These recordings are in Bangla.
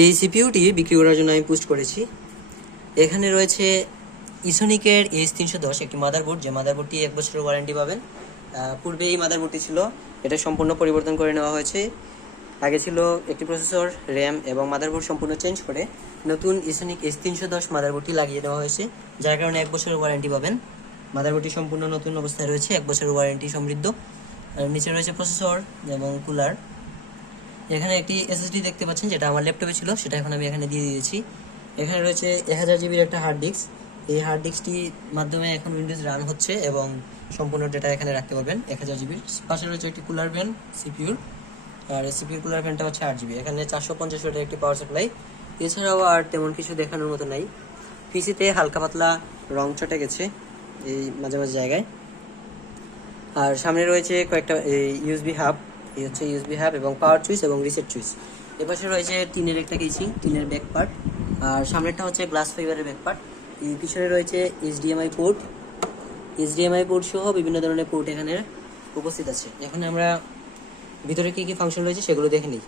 এই সিপিইউটি বিক্রি করার জন্য আমি পোস্ট করেছি। এখানে রয়েছে ইসোনিকের AH310 একটি মাদারবোর্ড, যে মাদারবোর্ডটি 1 বছরের ওয়ারেন্টি পাবেন। পূর্বে এই মাদারবোর্ডটি ছিল, এটা সম্পূর্ণ পরিবর্তন করে নেওয়া হয়েছে। আগে ছিল একটি প্রসেসর, র্যাম এবং মাদারবোর্ড সম্পূর্ণ চেঞ্জ করে নতুন ইসোনিক AH310 মাদারবোর্ডটি লাগিয়ে দেওয়া হয়েছে, যার কারণে 1 বছরের ওয়ারেন্টি পাবেন। মাদারবোর্ডটি সম্পূর্ণ নতুন অবস্থায় রয়েছে, 1 বছরের ওয়ারেন্টি সমৃদ্ধ। আর নিচে রয়েছে প্রসেসর এবং কুলার। এখানে একটি SSD দেখতে পাচ্ছেন, যেটা আমার ল্যাপটপে ছিল, সেটা এখন আমি এখানে দিয়ে দিয়েছি। এখানে রয়েছে 1000 জিবির একটা হার্ড ডিস্ক। এই হার্ড ডিস্কটির মাধ্যমে এখন উইন্ডোজ রান হচ্ছে এবং সম্পূর্ণ ডেটা এখানে রাখতে পারবেন 1000 জিবির। পাশে রয়েছে একটি কুলার ফ্যান সিপিইউর, আর সিপিইউর কুলার ফ্যানটা হচ্ছে 8 জিবি। এখানে 450 ওয়াটের একটি পাওয়ার সাপ্লাই। এছাড়াও আর তেমন কিছু দেখানোর মতো নাই। পিসিতে হালকা পাতলা রং চটে গেছে এই মাঝে মাঝে জায়গায়। আর সামনে রয়েছে কয়েকটা ইউএসবি হাব, এই হচ্ছে ইউএসবি হাব এবং পাওয়ার সুইচ এবং রিসেট সুইচ। এপাশে রয়েছে টিনের একটা কেসিং, টিনের ব্যাক পার্ট, আর সামনেরটা হচ্ছে গ্লাস ফাইবারের ব্যাক পার্ট। এই পিছনে রয়েছে HDMI পোর্ট, HDMI পোর্ট সহ বিভিন্ন ধরনের পোর্ট এখানে উপস্থিত আছে। এখন আমরা ভিতরে কী কী ফাংশন রয়েছে সেগুলো দেখে নিই।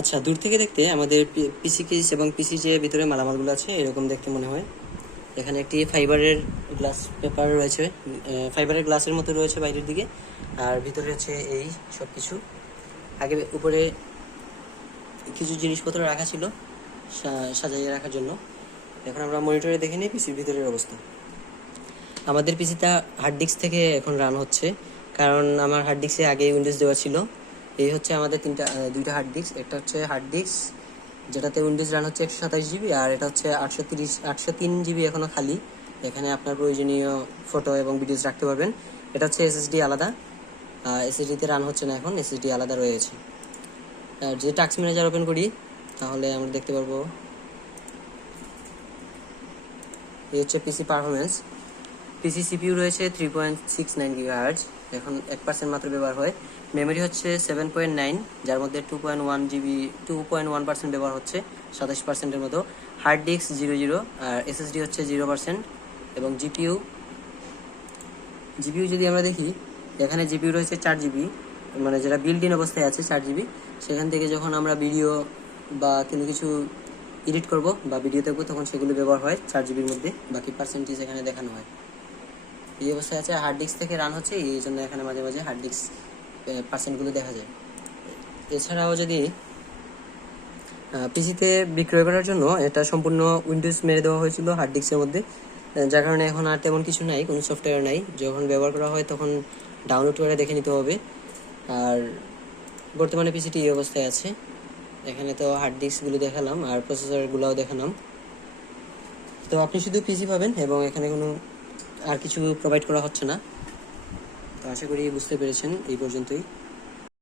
আচ্ছা, দূর থেকে দেখতে আমাদের পিসি কেস এবং পিসি যে ভিতরে মালামালগুলো আছে এরকম দেখতে মনে হয়। এখানে একটি ফাইবারের গ্লাস পেপার রয়েছে, ফাইবারের গ্লাসের মতো রয়েছে বাইরের দিকে, আর ভিতরে হচ্ছে এই সব কিছু। আগে উপরে কিছু জিনিসপত্র রাখা ছিল সাজাইয়ে রাখার জন্য। এখন আমরা মনিটরে দেখে নিই পিসির ভিতরের অবস্থা। আমাদের পিসিটা হার্ড ডিস্ক থেকে এখন রান হচ্ছে, কারণ আমার হার্ড ডিস্কে আগে উইন্ডোজ দেওয়া ছিল। এই হচ্ছে আমাদের দুইটা হার্ড ডিস্ক। একটা হচ্ছে হার্ড ডিস্ক যেটাতে উইন্ডোজ রান হচ্ছে 127 জিবি, আর এটা হচ্ছে 803 জিবি এখনও খালি। এখানে আপনার প্রয়োজনীয় ফটো এবং ভিডিওস রাখতে পারবেন। এটা হচ্ছে SSD আলাদা, SSDতে রান হচ্ছে না এখন, SSD আলাদা রয়েছে। আর যদি টাস্ক ম্যানেজার ওপেন করি তাহলে আমরা দেখতে পারবো এই হচ্ছে পিসি পারফরমেন্স। পিসি সিপিইউ রয়েছে 3.69 GHz, এখন 1% মাত্র ব্যবহার হয়। মেমোরি হচ্ছে 7.9, যার মধ্যে 2.1% ব্যবহার হচ্ছে, 27%-এর মতো। হার্ড ডিস্ক 00, আর SSD হচ্ছে 0%। এবং জিপিইউ যদি আমরা দেখি, এখানে জিপিইউ রয়েছে 4 জিবি, মানে যেটা বিল্ট ইন অবস্থায় আছে 4 জিবি। সেখান থেকে যখন আমরা ভিডিও বা কোনো কিছু এডিট করব বা ভিডিও দেখবো তখন সেগুলো ব্যবহার হয় 4 জিবির মধ্যে, বাকি পার্সেন্টেজ এখানে দেখানো হয়। এই অবস্থায় আছে, হার্ড ডিস্ক থেকে রান হচ্ছে, এই জন্য এখানে মাঝে মাঝে হার্ড ডিস্ক পার্সেন্টগুলো দেখা যায়। এছাড়াও যদি পিসিতে বিক্রয় করার জন্য এটা সম্পূর্ণ উইন্ডোজ মেরে দেওয়া হয়েছিল হার্ড ডিস্কের মধ্যে, যার কারণে এখন আর তেমন কিছু নাই, কোনো সফটওয়্যার নাই। যখন ব্যবহার করা হয় তখন ডাউনলোড করে দেখে নিতে হবে। আর বর্তমানে পিসিটি এই অবস্থায় আছে। এখানে তো হার্ড ডিস্কগুলো দেখালাম আর প্রসেসরগুলোও দেখালাম। তো আপনি শুধু পিসি পাবেন এবং এখানে কোনো আর কিছু প্রোভাইড করা হচ্ছে না। তো আশা করি বুঝতে পেরেছেন এই পর্যন্তই।